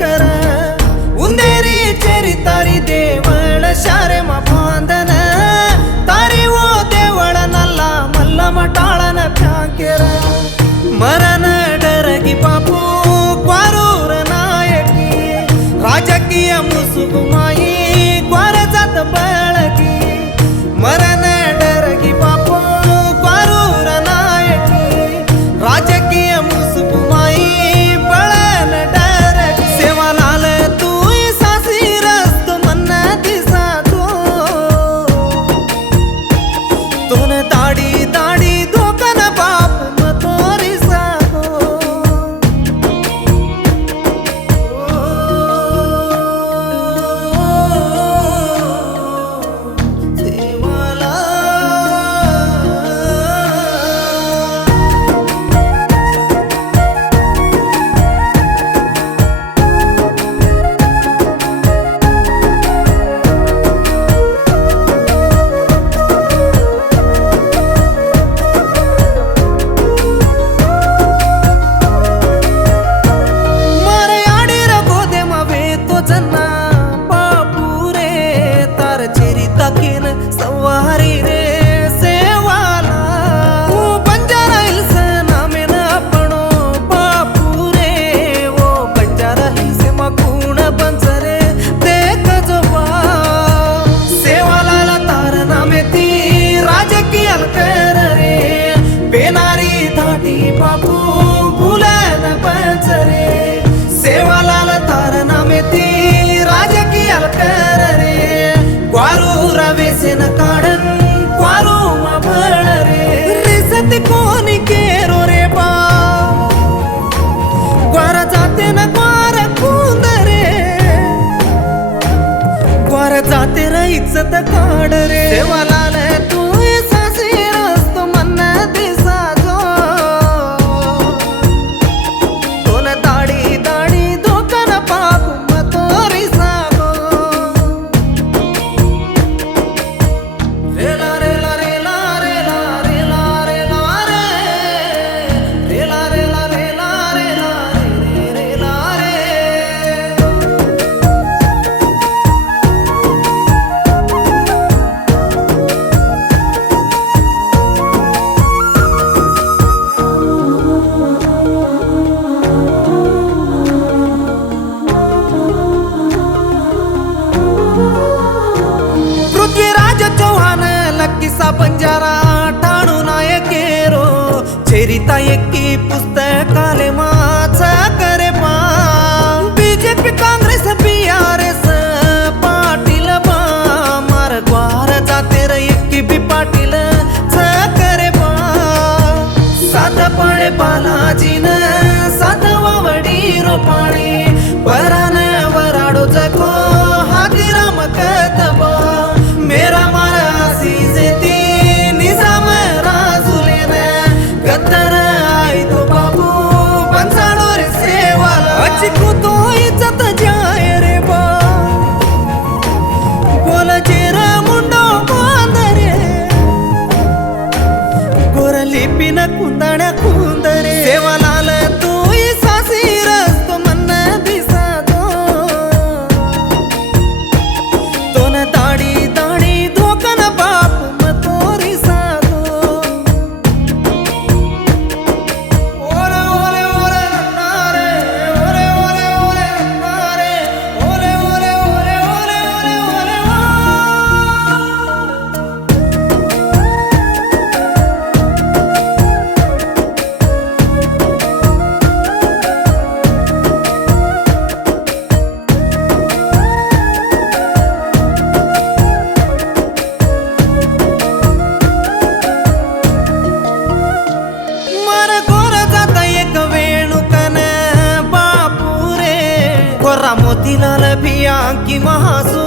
कर उंदेरी चेरी तारी देवळ शारे मा बांधन तारी वो देवळ नल्ला मल्ल मटाळन फ्यांकेर मरण डरगी बापू क्वारूर नायकी राजकीय मुसुगुमाई क्वार जात बळकी मरण डरगी बापू क्वारूर नायकी राजकीय मुसुगुमाई बळन डरगी सेवालाल तू सासी रस्त मन दिसा तोन दाडी दाडी धोकन बाप मतोरी सागो सवारी रे सेवाला वो बंजारा हिल्स नामे न अपनो बापू रे वो बंजारा हिल्स मकूण बंजरे देख जो सेवाला तार नामे ती राजकीय कर रे बेनारी धाटी बापू भूलन बंजरे सेवाला तार नामे ती राजकीय कर रे क्वारूर वेसेन काढन क्वारू मा भळ रे रिसत कोणी केरो रे बा क्वार जाते न क्वार कुंद रे क्वार जाते र इज्जत काढ रे सेवालाल तू सासी रस्त मन दिसा जो तोन दाडी दाडी धोकन पाप मतोरी सागो पृथ्वीराज चौहान लक्कीसा बंजारा ठाणू नायकेरो चेरिता एकी पुस्तकाले माचा करे पा बीजेपी काँग्रेस बीआरएस पाटील बा मार ग्वार जाते र एकी बी पाटील च करे पा सात पळे बालाजीन सात वावडी रोपाणी परान वराडो जको हातीराम कतबा मेरा मारा सीजेती निजाम राजुलेन गद्दर आई तो बाबू बंसाडो रे सेवाला अचिकू तो इज्जत जाय रे बा बोल जेरा मुंडो बांधरे गोर लिपिन कुंदण्या कुंदरे सेवालाल तू सासी रस्त मन दिसा तोन दाडी दाडी धोकन बाप मतोरी सागो ओरे ओरे ओरे नारे ओरे ओरे ओरे नारे ओरे ओरे ओरे ओरे ओरे ओरे मोतीलाल भिया की महासू